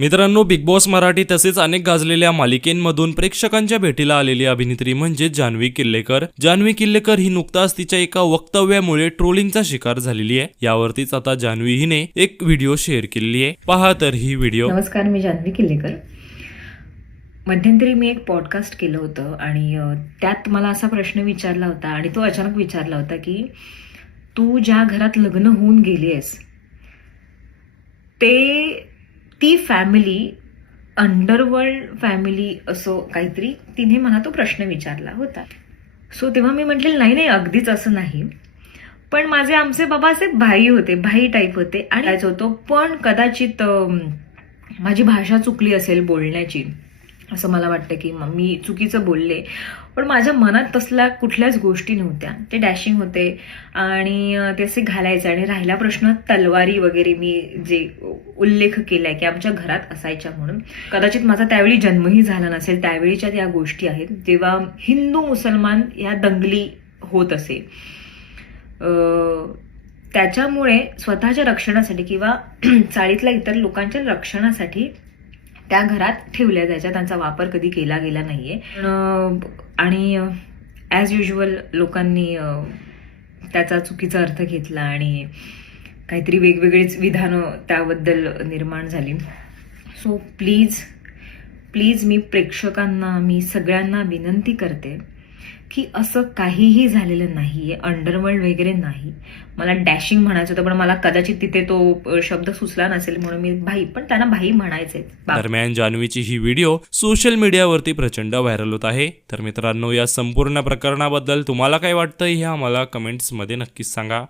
मित्रांनो big boss Marathi तसेच अनेक गाजलेल्या मालिकेंमधून प्रेक्षकांच्या भेटीला आलेली अभिनेत्री म्हणजे जान्हवी किल्लेकर. जान्हवी किल्लेकर ही नुकताच तिच्या एका वक्तव्यामुळे ट्रोलिंगचा शिकार झालेली आहे. यावरतीच आता जान्हवी हिने एक व्हिडिओ शेअर केलेली आहे. पहा तर ही व्हिडिओ. नमस्कार मी जान्हवी किल्लेकर. मध्यंतरी मी एक पॉडकास्ट केलं होतं आणि त्यात मला असा प्रश्न विचारला होता आणि तो अचानक विचारला होता की तू ज्या घरात लग्न होऊन गेली आहेस ते ती फॅमिली अंडरवर्ल्ड फॅमिली असो काहीतरी तिने मला तो प्रश्न विचारला होता. सो तेव्हा मी म्हटलेलं नाही नाही अगदीच असं नाही. पण माझे आमचे बाबा असे भाई होते भाई टाईप होते. आणि होतो पण कदाचित माझी भाषा चुकली असेल बोलण्याची असं मला वाटतं की मी चुकीचं बोलले. पण माझ्या मनात तसल्या कुठल्याच गोष्टी नव्हत्या. ते डॅशिंग होते आणि ते असे घालायचे आणि राहिला प्रश्न तलवारी वगैरे मी जे उल्लेख केला आहे की आमच्या घरात असायच्या म्हणून. कदाचित माझा त्यावेळी जन्मही झाला नसेल त्यावेळीच्या त्या गोष्टी आहेत. जेव्हा हिंदू मुसलमान या दंगली होत असे त्याच्यामुळे स्वतःच्या रक्षणासाठी किंवा चाळीतल्या इतर लोकांच्या रक्षणासाठी त्या घरात ठेवल्या जायच्या. त्यांचा वापर कधी केला गेला नाहीये. आणि ॲज युजल लोकांनी त्याचा चुकीचा अर्थ घेतला आणि काहीतरी वेगवेगळीच विधानं त्याबद्दल निर्माण झाली. सो प्लीज प्लीज मी प्रेक्षकांना मी सगळ्यांना विनंती करते की असं काहीही झालेलं नाहीये अंडरवर्ल्ड वगैरे नाही. मला डॅशिंग म्हणायचं होतं पण मला कदाचित तिथे तो शब्द सुचला नसेल म्हणून मी भाई पण त्यांना भाई म्हणायचे. दरम्यान जान्हवीची ही व्हिडिओ सोशल मीडियावरती प्रचंड व्हायरल होत आहे. तर मित्रांनो या संपूर्ण प्रकरणाबद्दल तुम्हाला काय वाटतं हे आम्हाला कमेंट्समध्ये नक्कीच सांगा.